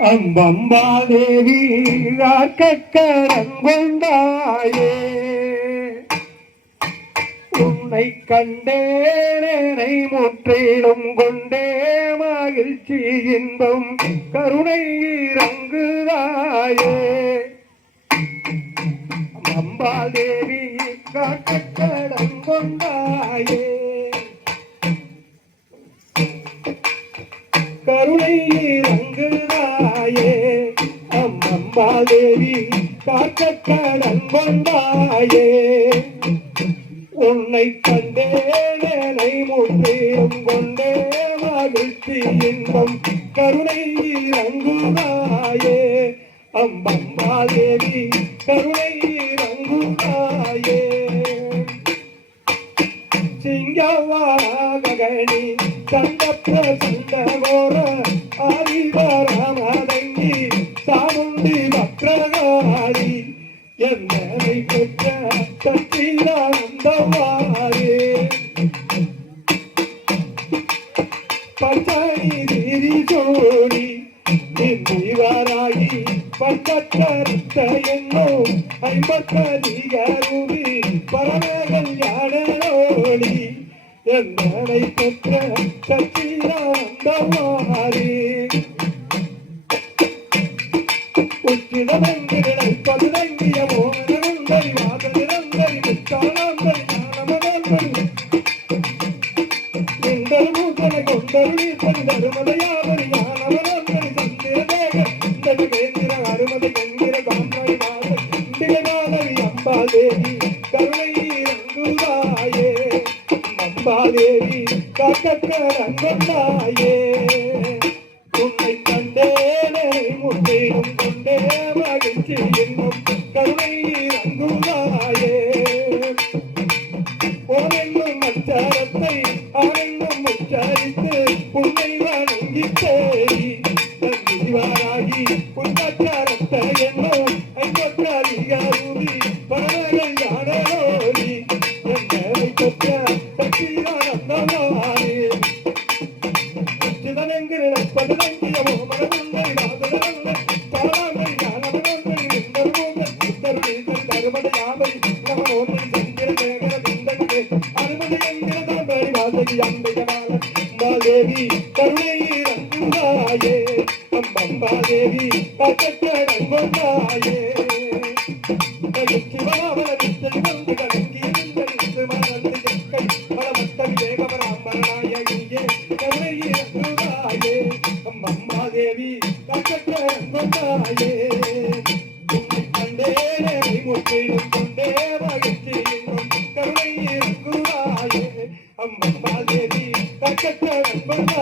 அம்பம்பா தேவி கரங்கொண்டாயே உன்னை கண்டேனை முற்றிலும் கொண்டே மகிழ்ச்சி இன்பம் கருணை இறங்குதாயே. அம்பா தேவி கருணை அம்மம்பாதேவி கொண்டாயே உன்னை கண்டேனை முற்றிலும் கொண்டே மகிழ்ச்சி இன்பம் கருணை இறங்குதாயே அம்பம்பாதேவி கருணை இறங்குதாயே சிங்கவாகணி சந்தப்ர சந்தகோர அறிவரா சச்சிதானந்தவாரே பச்சாணி திரி சோடி நின்னிவராகி பக்கத்தருத்த என்னும் ஐம்பத்ததிகருவி பரமகள் யானோடி என்னை பெற்ற சச்சிதானந்தவாரே அம்பாதேவி கருணை உன்னை கண்டேனே முற்றிலும் கொண்டே மகிழ்ச்சி என்னும் கருணை ரங்குதாயே ஓரென்னும் அச்சாரத்தை ஆரென்னும் உன்னை வணங்கி தேடி நந்திவாராகி உன்னச்சாரத்தை என்னும் ஐம்பத்தாதிகாரூரி பரவகள் யானோடி என்னை பெற்ற சக்தியானந்தமாரே சிதனங்கிற பதினங்கிய மனமுண்டை வாதனங்கள் தாளாங்கள் ஞானமனங்கள் நின்றமுங்கள் புத்தருள் தருமத யாவை நமனோனை சந்திர மேகர விந்தங்கே அருமதி என்கிற தாம்பரி வாசகி அம்பிகமான அம்பம்பாதேவி பக்கத்த ரங்கொண்டாயே சிவமாவன வித்தல் வந்து கலங்கி நின்றல் சிவமனந்து ஜெக்கை பலமத்தவி தேகபராம்பரனாயே கருணை ரங்குதாயே அம்மம்மாதேவி பக்கத்த ரங்கொண்டாயே உன்னை கண்டேனே முற்றிலும் கொண்டே மகிழ்ச்சி இன்னும் கருணை ரங்குதாயே அம்மம்மாதேவி பக்கத்த ரங்கொண்டாயே பட்டாணி